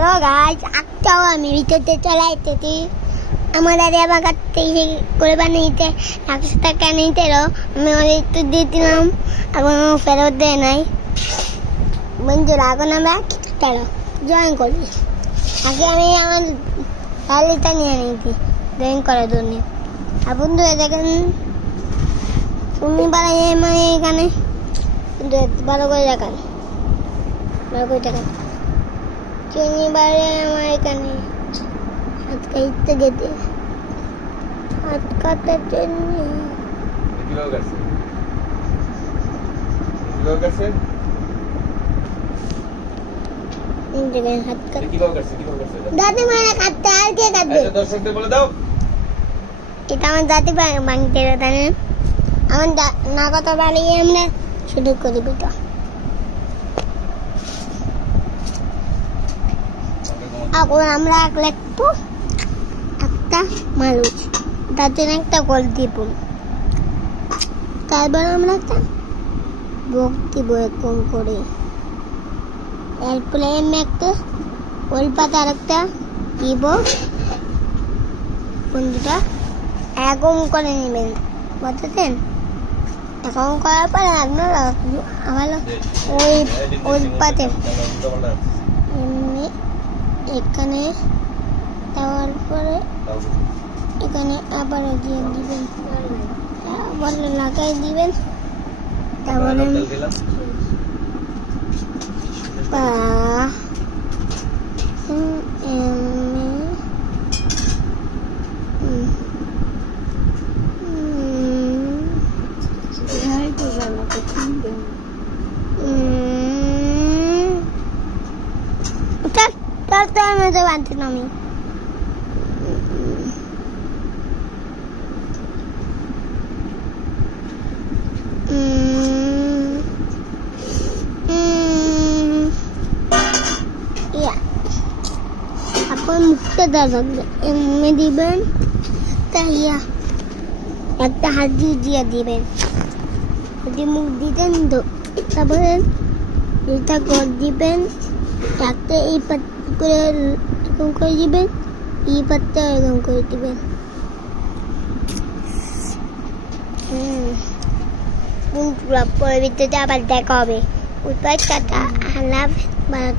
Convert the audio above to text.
Hello guys, আজকেও আমি ভিডিওতে চলে এসেছি। আমাদের এবার কাটতে করে বানিয়েছে 100 টাকা নিতে, আমি ওদের তো দিয়েছিলাম, এখন ফেরত দেয় নাই। বন্ধুরা এখন আমরা চলো জয়েন করি। আগে আমি আমার ডালিটা নিয়ে নিয়েছি জয়েন করার জন্য। আর বন্ধুরা দেখেন তুমি বাড়াই মানে এখানে ভালো করে দেখান, ভালো করে দেখান। শনিবারে আমার এখানে আটকাইতে গেছে, আটকাটার জন্য দাদি মায়ের কাটতে আর কে কাটবে? এটা আমার দাদি ভাঙতে জানেন। আমার না কথা বাড়িয়ে আমরা শুরু করি বেটা। এখন আমরা একটু একটা মানুষ তার জন্য একটা গোল দিব, তারপর আমরা একটা ভোগ দিব এরকম করে। এরপরে আমি একটা গোল পাতা আর একটা দিব। বন্ধুটা এরকম করে নেবেন, বুঝতেছেন? এরকম করার পরে আপনারা আমার ওই পাতে এমনি এখানে দেওয়ার পরে এখানে আবার দিয়ে দিবেন, আবার লাগাই দিবেন। তারপরে বানতে নামি এখন মুখটা দাঁড়াবে এমনি দিবেন, একটা হাত দিয়ে দিবেন, যদি মুখ দিতেন তো। তারপরে এটা গড় দিবেন, একটা এই পাত্র করে এরকম করে দিবেন, এই পাত্র এরকম করে দিবেন। পরে ভিতরে আবার দেখা হবে। উৎপাদ কাটা আলাপ।